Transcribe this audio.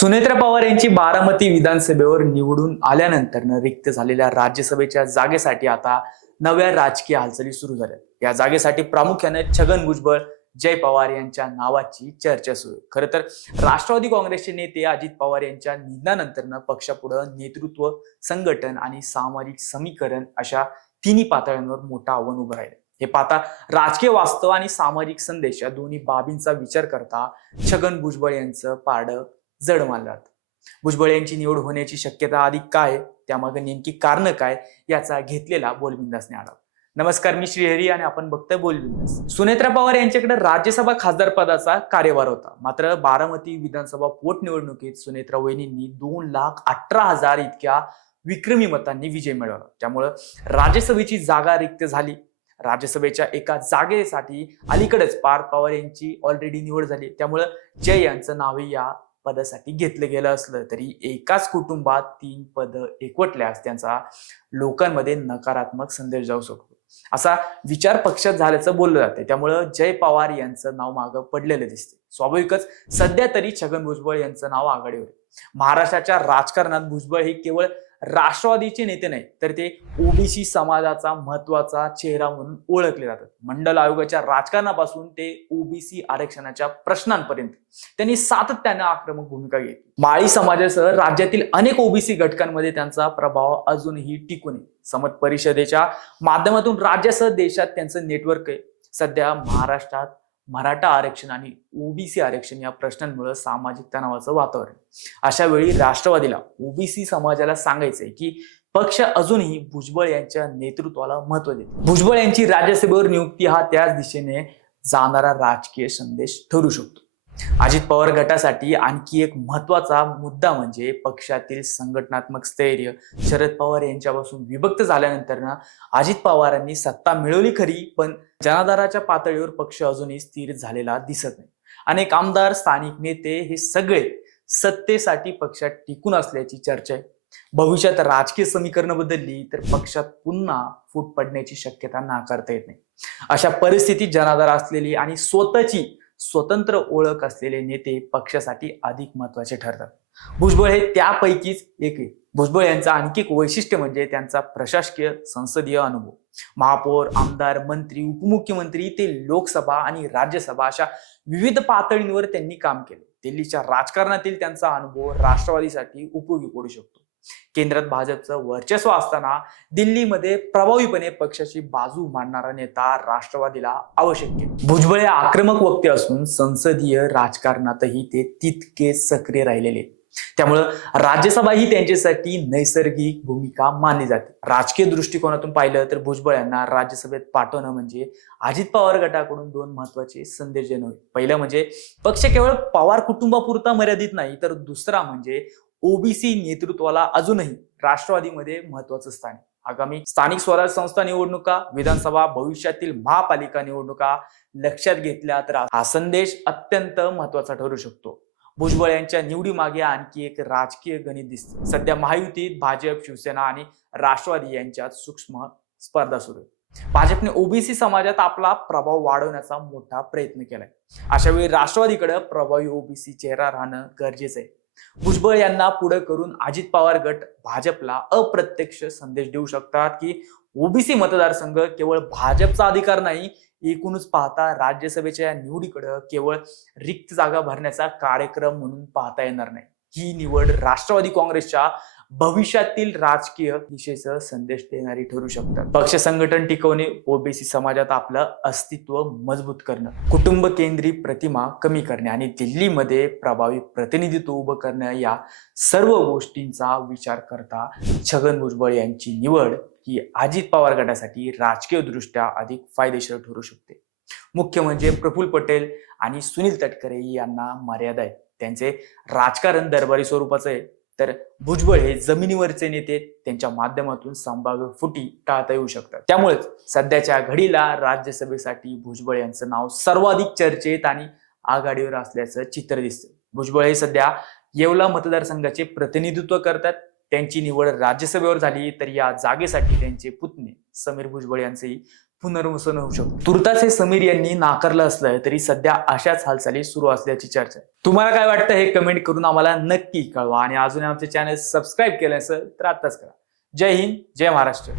सुनेत्रा पवार यांची बारामती विधानसभेवर निवडून आल्यानंतर रिक्त झालेल्या राज्यसभेच्या जागेसाठी आता नव्या राजकीय हालचाली सुरू झाल्या। या जागेसाठी प्रामुख्याने छगन भुजबळ, जय पवार यांच्या नावाची चर्चा सुरू आहे। खरं तर राष्ट्रवादी काँग्रेसचे नेते अजित पवार यांच्या निधनानंतर पक्षापुढे नेतृत्व, संघटन आणि सामाजिक समीकरण अशा तिन्ही पातळ्यांवर मोठं आव्हान उभं राहिलं। हे पाहता राजकीय वास्तव आणि सामाजिक संदेश या दोन्ही बाबींचा विचार करता छगन भुजबळ यांचं पारडं जड मानलं जातं। भुजबळ यांची निवड होण्याची शक्यता अधिक काय, त्यामागे नेमकी कारण काय, याचा घेतलेला बोलबिंदासने आढावा। नमस्कार, मी श्रीहरी आणि आपण बघतोय बोलबिंदास। सुनेत्रा पवार यांच्याकडे राज्यसभा खासदार पदाचा कार्यभार होता, मात्र बारामती विधानसभा पोटनिवडणुकीत सुनेत्रा वहिनींनी 2,18,000 इतक्या विक्रमी मतांनी विजय मिळवला। त्यामुळे राज्यसभेची जागा रिक्त झाली। राज्यसभेच्या एका जागेसाठी अलीकडेच पार्थ पवार यांची ऑलरेडी निवड झाली, त्यामुळे जय यांचं नावही या पदासाठी घेतलं गेलं असलं तरी एकाच कुटुंबात 3 पद एकवटल्यास त्यांचा लोकांमध्ये नकारात्मक संदेश जाऊ शकतो, असा विचार पक्षात झाल्याचं बोललं जाते। त्यामुळे जय पवार यांचं नाव मागं पडलेलं दिसते। स्वाभाविकच सध्या तरी छगन भुजबळ यांचं नाव आघाडीवर आहे। महाराष्ट्राच्या राजकारणात भुजबळ हे केवळ राष्ट्रवादीचे नेते नाही, तर ते ओबीसी समाजाचा महत्वाचा चेहरा म्हणून ओळखले जातात। मंडल आयोगाच्या राजकारणापासून ते ओबीसी आरक्षणाच्या प्रश्नांपर्यंत त्यांनी सातत्याने आक्रमक भूमिका घेतली। माळी समाजासह राज्यातील अनेक ओबीसी घटकांमध्ये त्यांचा प्रभाव अजूनही टिकून आहे। समत परिषदेच्या माध्यमातून राज्यासह देशात त्यांचं नेटवर्क आहे। सध्या महाराष्ट्रात मराठा आरक्षण आणि ओबीसी आरक्षण या प्रश्नांमुळे सामाजिक तणावाचं वातावरण। अशा वेळी राष्ट्रवादीला ओबीसी समाजाला सांगायचंय की पक्ष अजूनही भुजबळ यांच्या नेतृत्वाला महत्त्व देतो। भुजबळ यांची राज्यसभेवर नियुक्ती हा त्याच दिशेने जाणारा राजकीय संदेश ठरू शकतो। अजित पवार गटासाठी आणखी एक महत्वाचा मुद्दा म्हणजे पक्षातील संघटनात्मक स्थैर्य। शरद पवार यांच्यापासून विभक्त झाल्यानंतर अजित पवारांनी सत्ता मिळवली खरी, पण जनाधाराच्या पातळीवर पक्ष अजूनही स्थिर झालेला दिसत नाही। अनेक आमदार, स्थानिक नेते हे सगळे सत्तेसाठी पक्षात टिकून असल्याची चर्चा आहे। भविष्यात राजकीय समीकरण बदलली तर पक्षात पुन्हा फूट पडण्याची शक्यता नाकारता येत नाही। अशा परिस्थितीत जनाधार असलेली आणि स्वतःची स्वतंत्र ओळख असलेले नेते पक्षासाठी अधिक महत्वाचे ठरतात। भुजबळ हे त्यापैकीच एक आहे। भुजबळ यांचं आणखी एक वैशिष्ट्य म्हणजे त्यांचा प्रशासकीय संसदीय अनुभव। महापौर, आमदार, मंत्री, उपमुख्यमंत्री ते लोकसभा आणि राज्यसभा अशा विविध पातळींवर त्यांनी काम केले। दिल्लीच्या राजकारणातील त्यांचा अनुभव राष्ट्रवादीसाठी उपयोगी पडू शकतो। केंद्रात भाजपचं वर्चस्व असताना दिल्लीमध्ये प्रभावीपणे पक्षाची बाजू मांडणारा नेता राष्ट्रवादीला आवश्यक आहे। भुजबळ हे आक्रमक वक्ते असून संसदीय राजकारणातही ते तितके सक्रिय राहिलेले, त्यामुळे राज्यसभा ही त्यांच्यासाठी नैसर्गिक भूमिका मानली जाते। राजकीय दृष्टिकोनातून पाहिलं तर भुजबळ यांना राज्यसभेत पाठवणं म्हणजे अजित पवार गटाकडून 2 महत्वाचे संदेश देणं होय। पहिलं म्हणजे पक्ष केवळ पवार कुटुंबापुरता मर्यादित नाही, तर दुसरा म्हणजे ओबीसी नेतृत्वाला अजूनही राष्ट्रवादीमध्ये महत्वाचं स्थान आहे। आगामी स्थानिक स्वराज्य संस्था निवडणुका, विधानसभा, भविष्यातील महापालिका निवडणुका लक्षात घेतल्या तर हा संदेश अत्यंत महत्वाचा ठरू शकतो। भुजबळ यांच्या निवडीमागे आणखी एक राजकीय गणित दिसतं। सध्या महायुतीत भाजप, शिवसेना आणि राष्ट्रवादी यांच्यात सूक्ष्म स्पर्धा सुरू आहे। भाजपने ओबीसी समाजात आपला प्रभाव वाढवण्याचा मोठा प्रयत्न केलाय। अशा वेळी राष्ट्रवादीकडे प्रभावी ओबीसी चेहरा राहणं गरजेचं आहे। भुजबळ यांना पुढे करून अजित पवार गट भाजपला अप्रत्यक्ष संदेश देऊ शकतात की ओबीसी मतदारसंघ केवळ भाजपचा अधिकार नाही, एकूणच पाहता राज्यसभेच्या या निवडीकडे केवळ रिक्त जागा भरण्याचा कार्यक्रम म्हणून पाहता येणार नाही। ही निवड राष्ट्रवादी काँग्रेसच्या भविष्यातील राजकीय दिशेचा संदेश देणारी ठरू शकतात। पक्ष संघटन टिकवणे, ओबीसी समाजात आपलं अस्तित्व मजबूत करणं, कुटुंब केंद्रीय प्रतिमा कमी करणे आणि दिल्लीमध्ये प्रभावी प्रतिनिधित्व उभं करणं, या सर्व गोष्टींचा विचार करता छगन भुजबळ यांची निवड ही अजित पवार गटासाठी राजकीय दृष्ट्या अधिक फायदेशीर ठरू शकते। मुख्य म्हणजे प्रफुल्ल पटेल आणि सुनील तटकरे यांना मर्यादा आहे। त्यांचे राजकारण दरबारी स्वरूपाचं आहे, तर भुजबळ हे जमिनीवरचे नेते, त्यांच्या माध्यमातून संभाव्य फुटी टाळता येऊ शकतात। त्यामुळेच सध्याच्या घडीला राज्यसभेसाठी भुजबळ यांचं नाव सर्वाधिक चर्चेत आणि आघाडीवर असल्याचं चित्र दिसतं। भुजबळ हे सध्या येवला मतदारसंघाचे प्रतिनिधित्व करतात। त्यांची निवड राज्यसभेवर झाली तर या जागेसाठी त्यांचे पुतणे समीर भुजबळ यांचंही पुनर्वसन होऊ शकतो. तुर्तास हे समीर यांनी नाकारलं असलं तरी सध्या अशाच हालचाली सुरू असल्याची चर्चा आहे. तुम्हाला काय वाटतं हे कमेंट करून आम्हाला नक्की कळवा आणि अजून आमचे चॅनल सबस्क्राईब केलं असेल तर आत्ताच करा. जय हिंद, जय महाराष्ट्र.